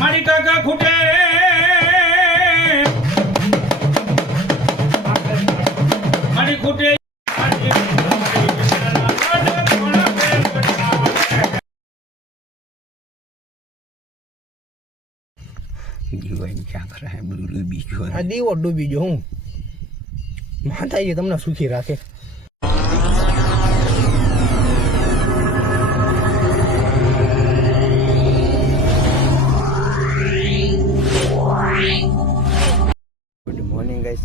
મારી કાકા ખૂટે મારી ખૂટે. જીવન ક્યાં કરે? હે બીજું આ દીવો ડૂબી ગયો હું. માતાજી તમને સુખી રાખે.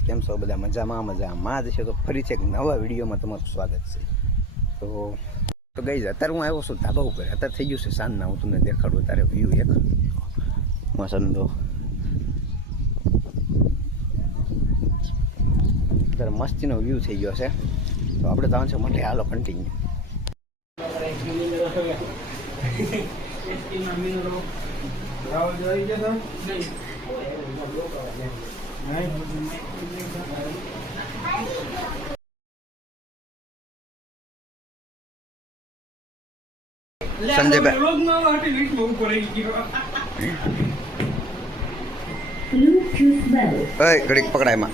કેમ છો બધા? મજામાં મજામાં. જ છે તો ફરી છે એક નવા વિડીયોમાં તમારું સ્વાગત છે. તો તો ગઈ અત્યારે હું આવ્યો છું ધાબા ઉપર. અત્યારે થઈ ગયું છે સાંજના. હું તમને દેખાડું તારે વ્યૂ એક. મસંદો અત્યારે મસ્તીનો વ્યૂ થઈ ગયો છે. તો આપણે જવાનું છે માટે હાલો કન્ટિન્યુ Bluetooth mode ઓય ઘડીક પકડાય એમાં.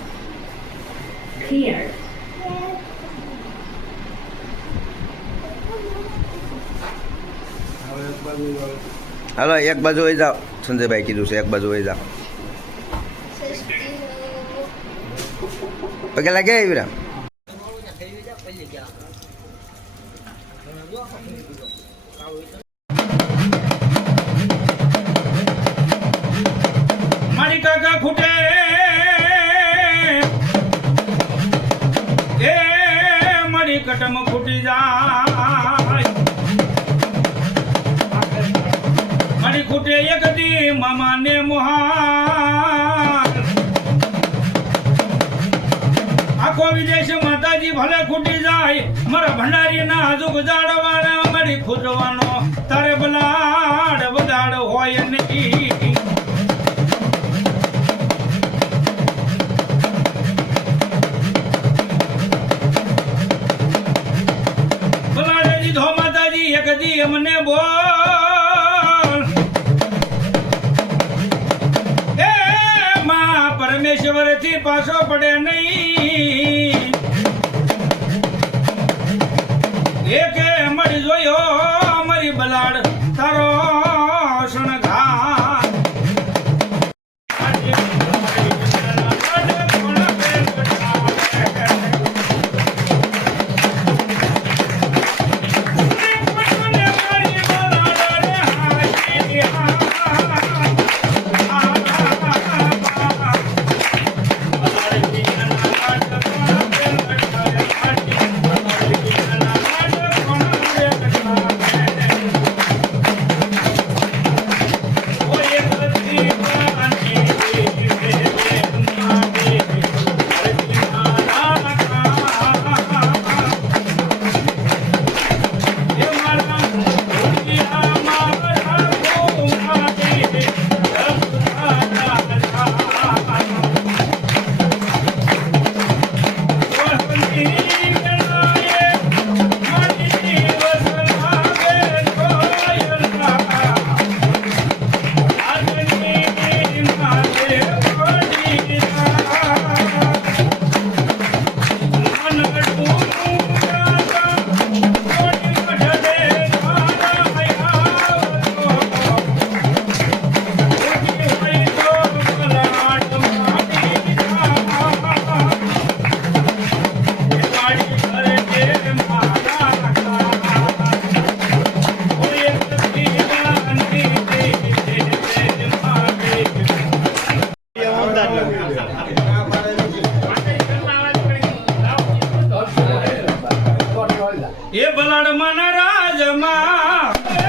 હાલો એક બાજુ વહી જાઓ. સંજયભાઈ કીધું છે એક બાજુ વહી જાઓ. પગે લાગે વિરામ મારી કાકા ખૂટે. એ મારી કટમ ખૂટી જાય. મારી ખૂટે એક દી મામા ને મોહાર. આખો વિદેશ માતાજી ભલે ખૂટી જાય, મારા ભંડારી ના હાજુ જાડવાના મારી ખુદવાનો. તારે બલાડ બદાડ હોય નહીં. બલાડે દીધો માતાજી, એક દી અમને બોલ. માં પરમેશ્વરથી પાછો પડે નહીં. એક મળી જોયો અમારી બલાડ તારો એ ભલાડ મન રાજમાં.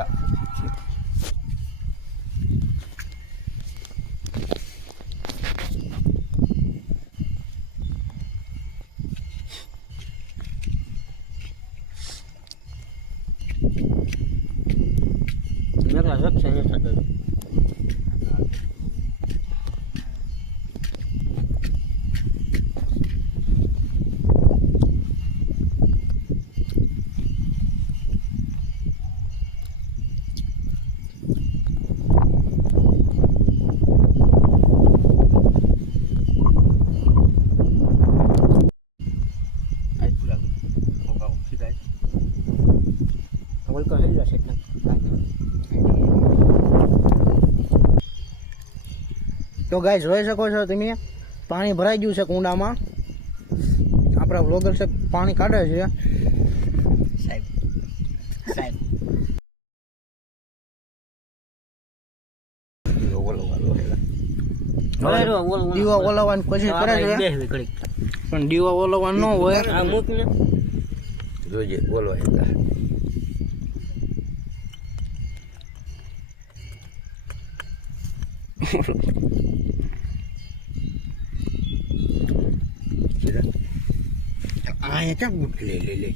bạn. Rất là rất sẽ thật được. તો ગાય જોઈ શકો છો તમે? પાણી ભરાઈ ગયું છે કુંડામાં. આપણા વ્લોગર છે પાણી કાઢે છે. સાહેબ સાહેબ. ઓલો વાલો હેલા દીવા ઓલવવાની કોશિશ કરે છે. પણ દીવા ઓલવવાનું ન હોય. જોજે બોલો હેલા આ ક્યાં બુટ લે લે લે?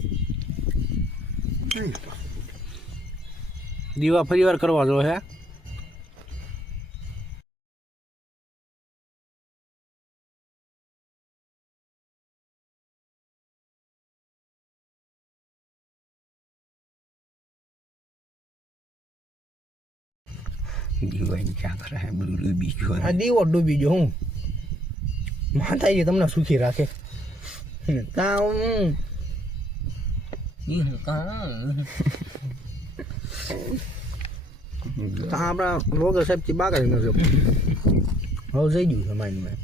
દીવા ફરીવાર કરવા જો, હે? દીવાઈ ક્યાં કરે? હે બધું ડૂબી ગયું. આ દીવો ડૂબી ગયો, હું? માતાજી તમને સુખી રાખે. તા હું તા આપણા વ્લોગર સાહેબથી બાગા જ નથી હવે જઈ ગયું છે માઇન્ડ મેં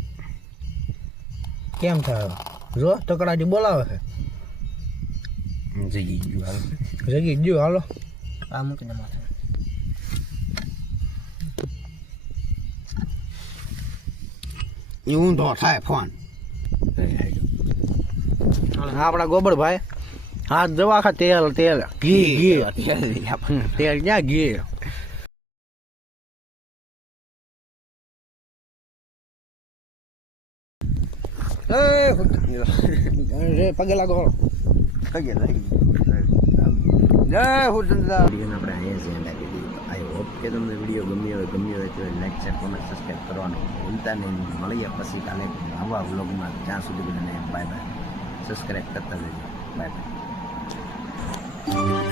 કેમ થાય જો ટકડાજી બોલાવે છે જઈ ગયું હાલ જગી ગયો હાલો આ મૂકીને માથે એવું તો થાય ફોન આપણા ગોબરભાઈ. હાથ દવા ખા તેલ તેલ. ઘી ઘી. તેલ ક્યાં ઘી? પગે લાગો. પગે લાગી. જય આઈ હોપ કે તમને વીડિયો ગમ્યો હોય ગમ્યો હોય તો લાઈક શેર કોમેન્ટ સબસ્ક્રાઈબ કરવાનું ભૂલતા નહીં. મળીએ પછી કાલે આવા વ્લોગમાં ત્યાં સુધી બધાને બાય બાય સબસ્ક્રાઈબ કરતા જજો બાય બાય